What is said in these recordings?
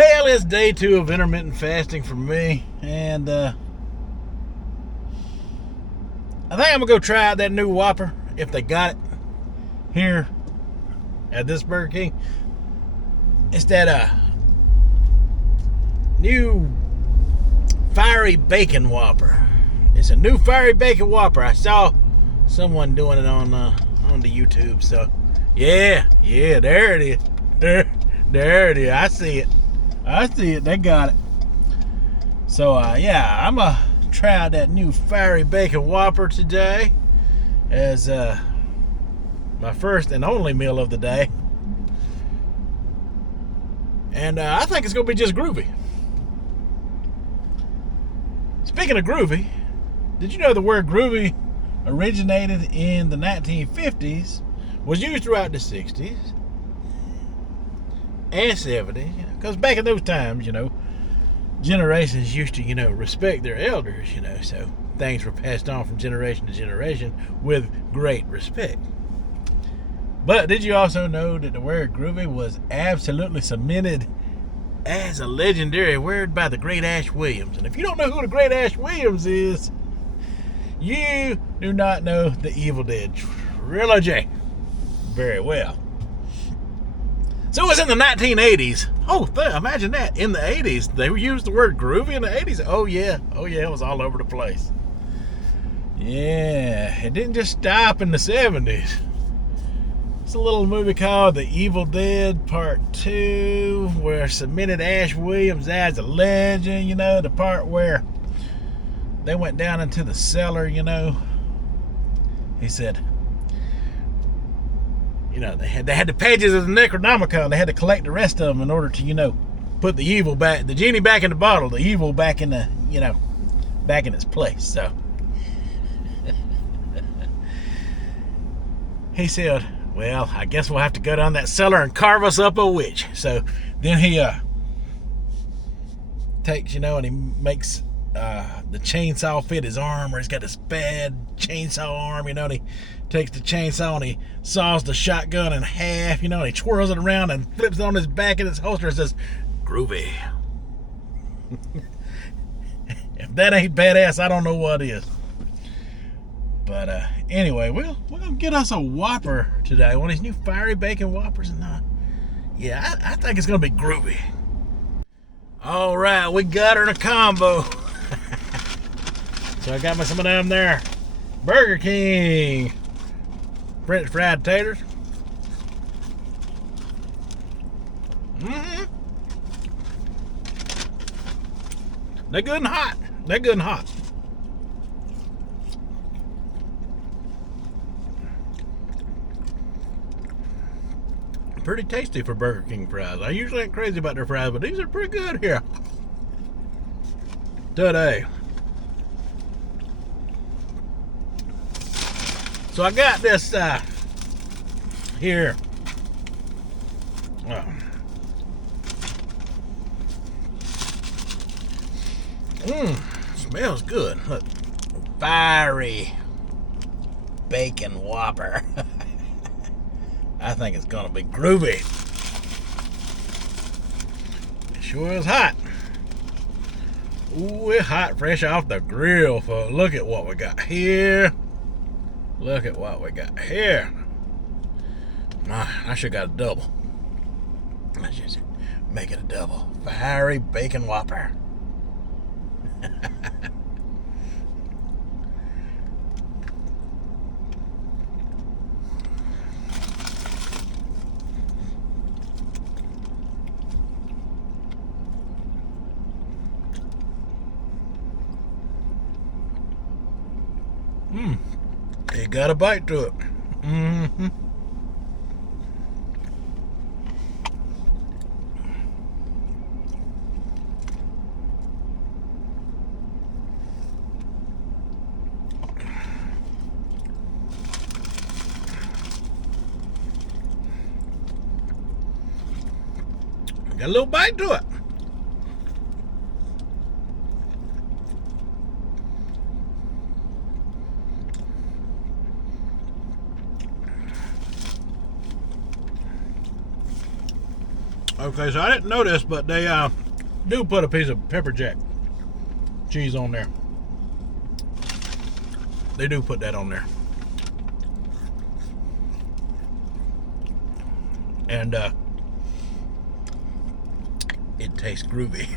Well, it's day 2 of intermittent fasting for me, and I think I'm gonna go try out that new Whopper if they got it here at this Burger King. It's that new fiery bacon Whopper. It's a new fiery bacon Whopper. I saw someone doing it on the YouTube. So yeah, there it is. There it is. I see it. They got it. So yeah, I'm gonna try out that new fiery bacon Whopper today as my first and only meal of the day. And I think it's gonna be just groovy. Speaking of groovy, did you know the word groovy originated in the 1950s, was used throughout the 60s and 70s? Because back in those times, generations used to, respect their elders, so things were passed on from generation to generation with great respect. But did you also know that the word groovy was absolutely cemented as a legendary word by the great Ash Williams? And if you don't know who the great Ash Williams is, you do not know the Evil Dead trilogy very well. So it was in the 1980s. Oh, imagine that. In the 80s, they used the word groovy in the 80s. Oh yeah, it was all over the place. Yeah, it didn't just stop in the 70s. It's a little movie called The Evil Dead Part 2, where cemented Ash Williams as a legend, the part where they went down into the cellar, He said, they had the pages of the Necronomicon. They had to collect the rest of them in order to, put the evil back, the genie back in the bottle, the evil back in the, back in its place. So he said, well, I guess we'll have to go down that cellar and carve us up a witch. So then he takes, and he makes the chainsaw fit his arm, or he's got this bad chainsaw arm, and he takes the chainsaw and he saws the shotgun in half, and he twirls it around and flips it on his back in his holster and says, groovy. If that ain't badass, I don't know what is. But anyway, we're gonna get us a Whopper today, one of these new fiery bacon Whoppers, and yeah, I think it's gonna be groovy. All right, we got her in a combo. So I got me some of them there Burger King French fried taters. They're good and hot. Pretty tasty for Burger King fries. I usually ain't crazy about their fries, but these are pretty good here today. So I got this here. Smells good. Look, fiery bacon Whopper. I think it's gonna be groovy. It sure is hot. Ooh, it's hot, fresh off the grill. Folks. Look at what we got here. I should got a double. I should make it a double. Fiery bacon Whopper. It got a bite to it. Got a little bite to it. Okay, so I didn't know this, but they do put a piece of pepper jack cheese on there. They do put that on there. And it tastes groovy.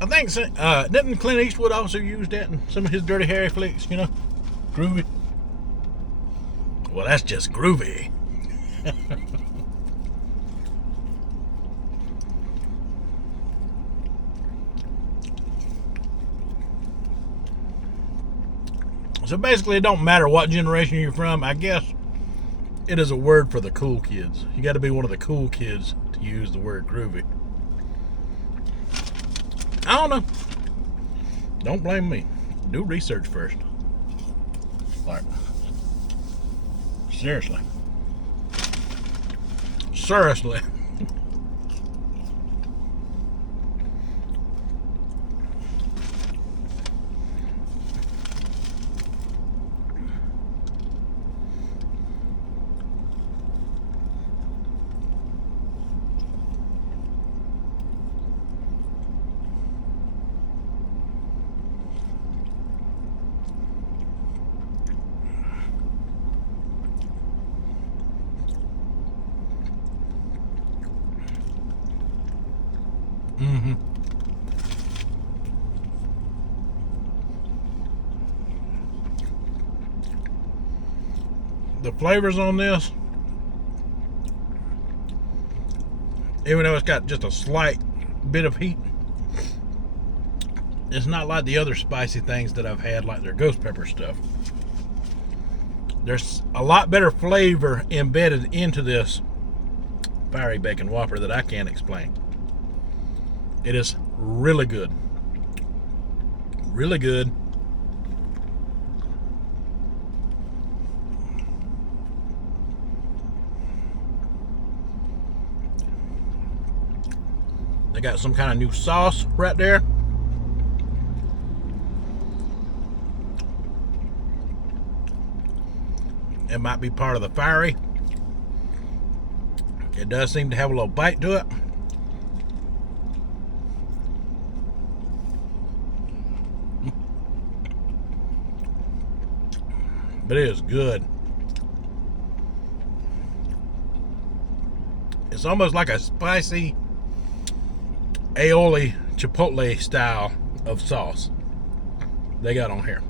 I think didn't Clint Eastwood also use that in some of his Dirty Harry flicks, you know? Groovy. Well, that's just groovy. So basically, it don't matter what generation you're from. I guess it is a word for the cool kids. You got to be one of the cool kids to use the word groovy. I don't know. Don't blame me. Do research first. Like, seriously. Seriously. Mm-hmm. The flavors on this, even though it's got just a slight bit of heat, it's not like the other spicy things that I've had, like their ghost pepper stuff. There's a lot better flavor embedded into this fiery bacon Whopper that I can't explain. It is really good. Really good. They got some kind of new sauce right there. It might be part of the fiery. It does seem to have a little bite to it. But it is good. It's almost like a spicy aioli chipotle style of sauce they got on here.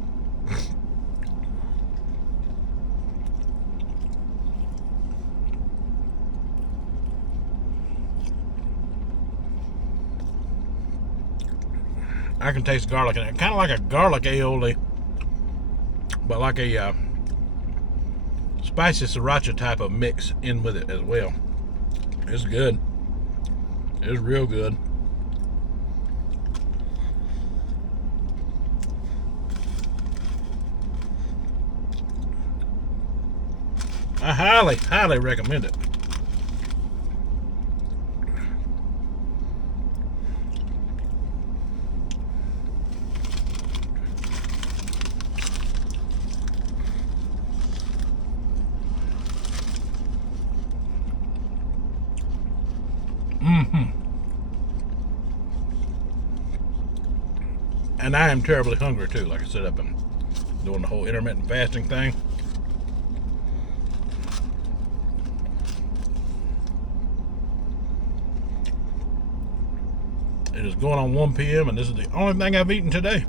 I can taste garlic in it. Kind of like a garlic aioli, but like a spicy sriracha type of mix in with it as well. It's good. It's real good. I highly, highly recommend it. And I am terribly hungry too. Like I said, I've been doing the whole intermittent fasting thing. It is going on 1 p.m. and this is the only thing I've eaten today.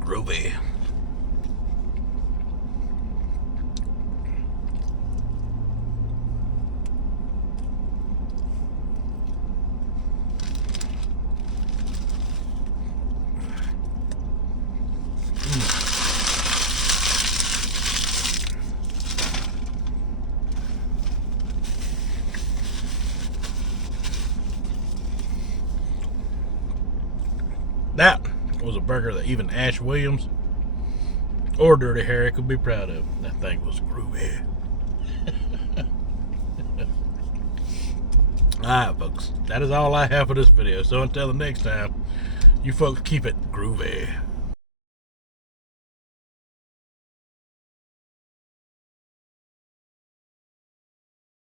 Groovy. That was a burger that even Ash Williams or Dirty Harry could be proud of. That thing was groovy. Alright, folks. That is all I have for this video. So until the next time, you folks keep it groovy.